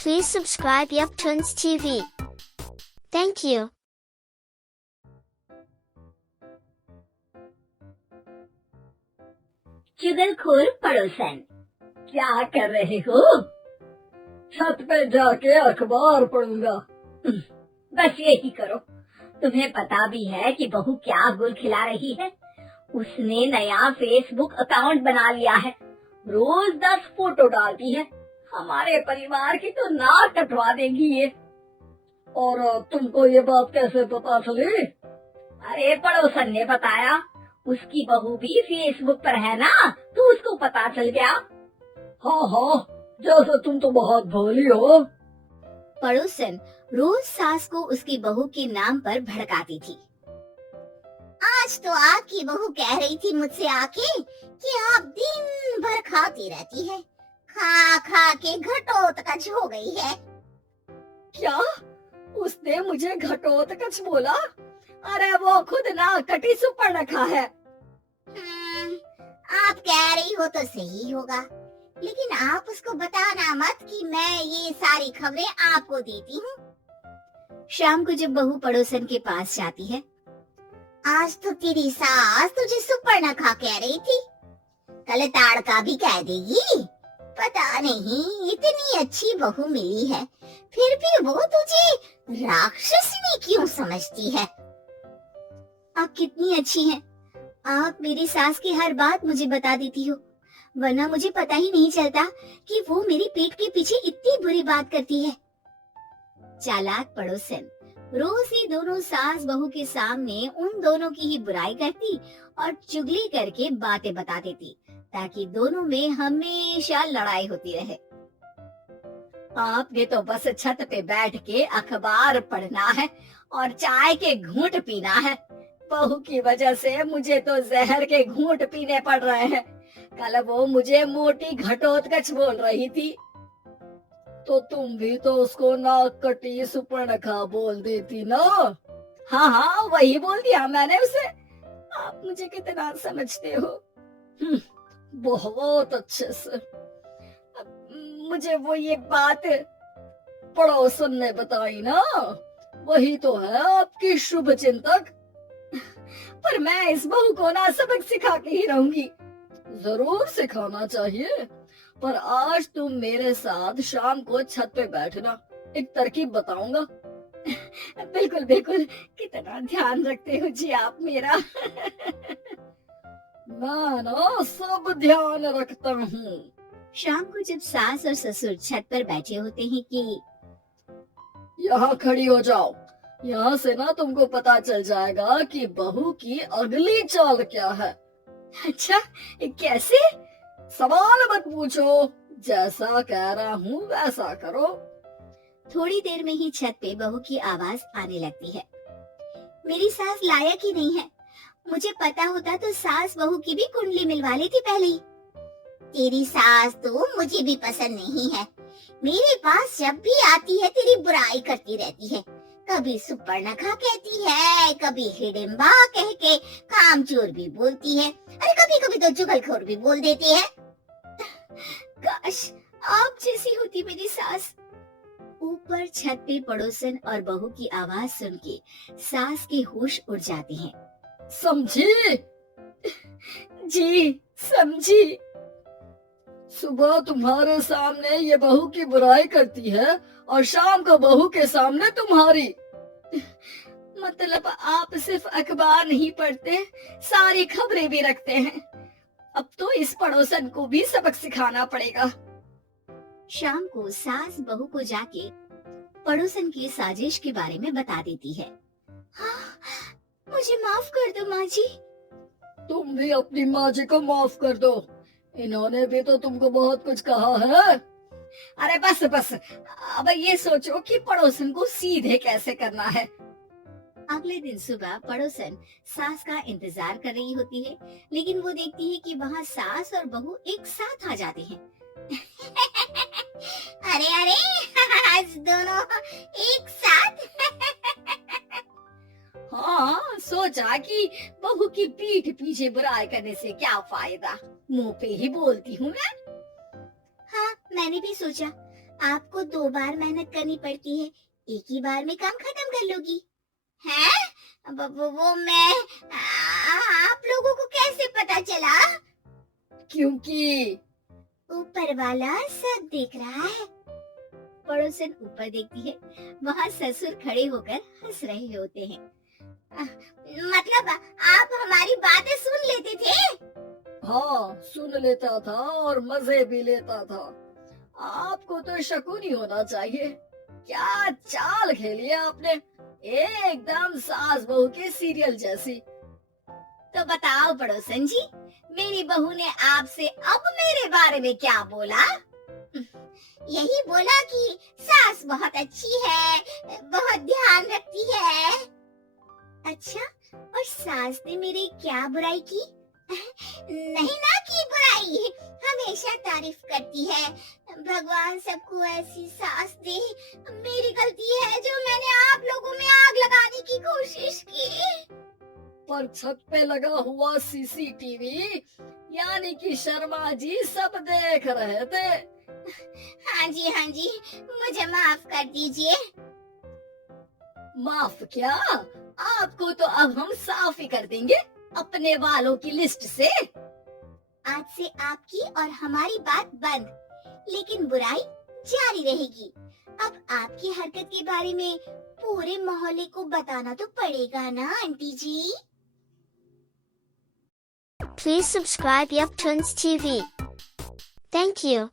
Please subscribe Yaptunes TV. Thank you. चुगलखोर पड़ोसन, क्या कर रहे हो? छत पे जाके अखबार पढ़ूंगा। बस यही करो। तुम्हें पता भी है कि बहू क्या गुल खिला रही है? उसने नया फेसबुक अकाउंट बना लिया है। रोज 10 फोटो डालती है। हमारे परिवार की तो नाक कटवा देगी ये। और तुमको ये बात कैसे पता चली? अरे पड़ोसन ने बताया। उसकी बहू भी फेसबुक पर है ना, तो उसको पता चल गया। हाँ हाँ, जैसे तुम तो बहुत भोली हो। पड़ोसन रोज सास को उसकी बहू के नाम पर भड़काती थी। आज तो आपकी बहू कह रही थी मुझसे आके कि आप दिन भर खाती रहती है, खा खा के घटोत्कच हो गई है। क्या? उसने मुझे घटोत्कच बोला? अरे वो खुद ना कटी सुपर रखा है। आप कह रही हो तो सही होगा, लेकिन आप उसको बताना मत कि मैं ये सारी खबरें आपको देती हूँ। शाम को जब बहू पड़ोसन के पास जाती है, आज तो तेरी सास तुझे सुपर्णखा कह रही थी, कल ताड़का भी कह देगी। पता नहीं इतनी अच्छी बहू मिली है, फिर भी वो तुझे राक्षसनी क्यों समझती है? आप कितनी अच्छी हैं। आप मेरी सास की हर बात मुझे बता देती हो, वरना मुझे पता ही नहीं चलता कि वो मेरी पीठ के पीछे इतनी बुरी बात करती है। चालाक पड़ोसन रोज ही दोनों सास बहू के सामने उन दोनों की ही बुराई करती और चुगली करके बातें बता देती, ताकि दोनों में हमेशा लड़ाई होती रहे। आपने तो बस छत पे बैठ के अखबार पढ़ना है और चाय के घूंट पीना है। बहू की वजह से मुझे तो जहर के घूंट पीने पड़ रहे हैं। कल वो मुझे मोटी घटोत्कच बोल रही थी। तो तुम भी तो उसको नाक कटी सुपर्णखा बोल देती ना? हाँ हाँ, वही बोल दिया मैंने उसे। आप मुझे कितना समझते हो? बहुत अच्छे से। मुझे वो ये बात पड़ोसन ने बताई ना, वही तो है आपकी शुभ चिंतक। पर मैं इस बहू को ना सबक सिखा के ही रहूंगी। जरूर सिखाना चाहिए, पर आज तुम मेरे साथ शाम को छत पे बैठना, एक तरकीब बताऊंगा। बिल्कुल बिल्कुल, कितना ध्यान रखते हो जी आप मेरा। मैं ना सब ध्यान रखता हूँ। शाम को जब सास और ससुर छत पर बैठे होते हैं कि यहाँ खड़ी हो जाओ, यहाँ से ना तुमको पता चल जाएगा कि बहू की अगली चाल क्या है। अच्छा, कैसे? सवाल मत पूछो, जैसा कह रहा हूँ वैसा करो। थोड़ी देर में ही छत पे बहू की आवाज आने लगती है। मेरी सास लायक ही नहीं है, मुझे पता होता तो सास बहू की भी कुंडली मिलवा लेती पहले ही। तेरी सास तो मुझे भी पसंद नहीं है, मेरे पास जब भी आती है तेरी बुराई करती रहती है। कभी सुपर्णखा कहती है, कभी हिडिंबा कह के कामचोर भी बोलती है, अरे कभी कभी तो चुगलखोर भी बोल देती है। काश आप जैसी होती मेरी सास। ऊपर छत पे पड़ोसन और बहू की आवाज सुन के सास के होश उड़ जाते हैं। समझी? जी समझी। सुबह तुम्हारे सामने ये बहू की बुराई करती है और शाम को बहू के सामने तुम्हारी। मतलब आप सिर्फ अखबार नहीं पढ़ते, सारी खबरें भी रखते हैं। अब तो इस पड़ोसन को भी सबक सिखाना पड़ेगा। शाम को सास बहू को जाके पड़ोसन की साजिश के बारे में बता देती है। हाँ, मुझे माफ कर दो माँ जी। तुम भी अपनी माँ जी को माफ कर दो, इन्होंने भी तो तुमको बहुत कुछ कहा है। अरे बस बस, अब ये सोचो कि पड़ोसन को सीधे कैसे करना है। अगले दिन सुबह पड़ोसन सास का इंतजार कर रही होती है, लेकिन वो देखती है कि वहाँ सास और बहू एक साथ आ जाते हैं। अरे अरे, आज दोनों एक साथ। हाँ, सोचा कि बहू की पीठ पीछे बुराई करने से क्या फायदा, मुंह पे ही बोलती हूँ मैं। हाँ, मैंने भी सोचा आपको 2 बार मेहनत करनी पड़ती है, एक ही बार में काम खत्म कर लोगी। हैं? वो मैं आप लोगों को कैसे पता चला? क्योंकि ऊपर वाला सब देख रहा है। पड़ोसन ऊपर देखती है, वहाँ ससुर खड़े होकर हंस रहे होते हैं। मतलब आप हमारी बातें सुन लेते थे? हाँ, सुन लेता था और मजे भी लेता था। आपको तो शकुन ही होना चाहिए। क्या चाल खेली है आपने, एकदम सास बहू के सीरियल जैसी। तो बताओ पड़ोसन जी, मेरी बहू ने आपसे अब मेरे बारे में क्या बोला? यही बोला कि सास बहुत अच्छी है, बहुत ध्यान रखती है। अच्छा, और सास ने मेरी क्या बुराई की? नहीं ना की बुराई, हमेशा तारीफ करती है। भगवान सबको ऐसी सास दे। मेरी गलती है जो मैंने आप लोगों में आग लगाने की कोशिश की। पर छत पे लगा हुआ सीसीटीवी यानी कि शर्मा जी सब देख रहे थे। हाँ जी, मुझे माफ कर दीजिए। माफ क्या, आपको तो अब हम साफ ही कर देंगे अपने वालों की लिस्ट से। आज से आपकी और हमारी बात बंद, लेकिन बुराई जारी रहेगी। अब आपकी हरकत के बारे में पूरे मोहल्ले को बताना तो पड़ेगा ना aunty ji. Please subscribe Yup Tunes TV. Thank you.